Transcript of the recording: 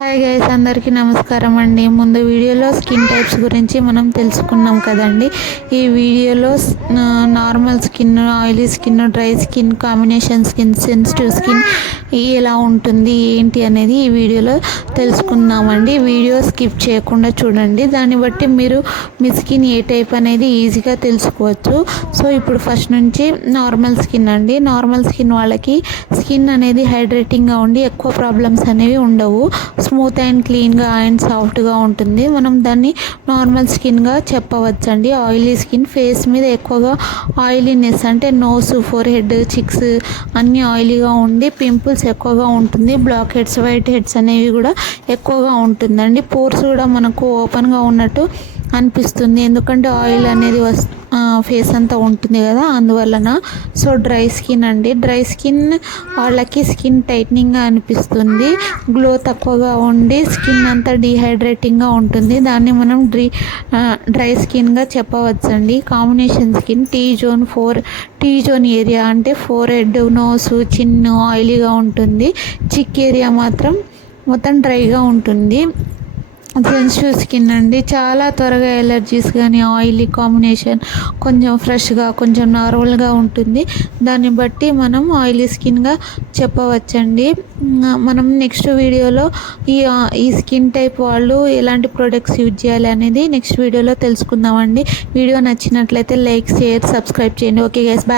Hi guys, అందరికీ నమస్కారం అండి. ముందు వీడియోలో స్కిన్ టైప్స్ గురించి మనం తెలుసుకున్నాం కదండి. ఈ వీడియోలో normal skin, oily skin, dry skin, combination skin, sensitive skin ఎలా ఉంటుంది ఏంటి అనేది ఈ వీడియోలో తెలుసుకుందామండి. వీడియో స్కిప్ చేయకుండా చూడండి. దాన్ని బట్టి మీరు మీ స్కిన్ ఏ టైప్ అనేది ఈజీగా తెలుసుకోవచ్చు. సో ఇప్పుడు ఫస్ట్ నుంచి నార్మల్ స్కిన్ అండి. నార్మల్ స్కిన్ వాళ్ళకి స్కిన్ అనేది హైడ్రేటింగ్గా ఉండి ఎక్కువ ప్రాబ్లమ్స్ అనేవి ఉండవు. స్మూత్ అండ్ క్లీన్గా అండ్ సాఫ్ట్గా ఉంటుంది. మనం దాన్ని నార్మల్ స్కిన్గా చెప్పవచ్చండి. ఆయిలీ స్కిన్, ఫేస్ మీద ఎక్కువగా ఆయిలీనెస్ అంటే నోస్, ఫోర్ హెడ్, చిక్స్ అన్నీ ఆయిలీగా ఉండి పింపుల్స్ ఎక్కువగా ఉంటుంది. బ్లాక్ హెడ్స్, వైట్ హెడ్స్ అనేవి కూడా ఎక్కువగా ఉంటుందండి. పోర్స్ కూడా మనకు ఓపెన్గా ఉన్నట్టు అనిపిస్తుంది, ఎందుకంటే ఆయిల్ అనేది ఫేస్ అంతా ఉంటుంది కదా, అందువలన. సో డ్రై స్కిన్ అండి. డ్రై స్కిన్ వాళ్ళకి స్కిన్ టైట్నింగ్గా అనిపిస్తుంది, గ్లో తక్కువగా ఉండి స్కిన్ అంతా డీహైడ్రేటింగ్గా ఉంటుంది. దాన్ని మనం డ్రై స్కిన్గా చెప్పవచ్చండి. Combination skin T zone area అంటే ఫోర్ హెడ్, నోసు, చిన్ను ఆయిలీగా ఉంటుంది. చిక్ ఏరియా మాత్రం మొత్తం డ్రైగా ఉంటుంది. సెన్సిటివ్ స్కిన్ అండి. చాలా త్వరగా ఎలర్జీస్ కానీ ఆయిలీ కాంబినేషన్ కొంచెం ఫ్రెష్గా, కొంచెం నార్మల్గా ఉంటుంది. దాన్ని బట్టి మనం ఆయిలీ స్కిన్గా చెప్పవచ్చండి. మనం నెక్స్ట్ వీడియోలో ఈ స్కిన్ టైప్ వాళ్ళు ఎలాంటి ప్రొడక్ట్స్ యూజ్ చేయాలి అనేది నెక్స్ట్ వీడియోలో తెలుసుకుందామండి. వీడియో నచ్చినట్లయితే లైక్, షేర్, సబ్స్క్రైబ్ చేయండి. Okay guys, bye.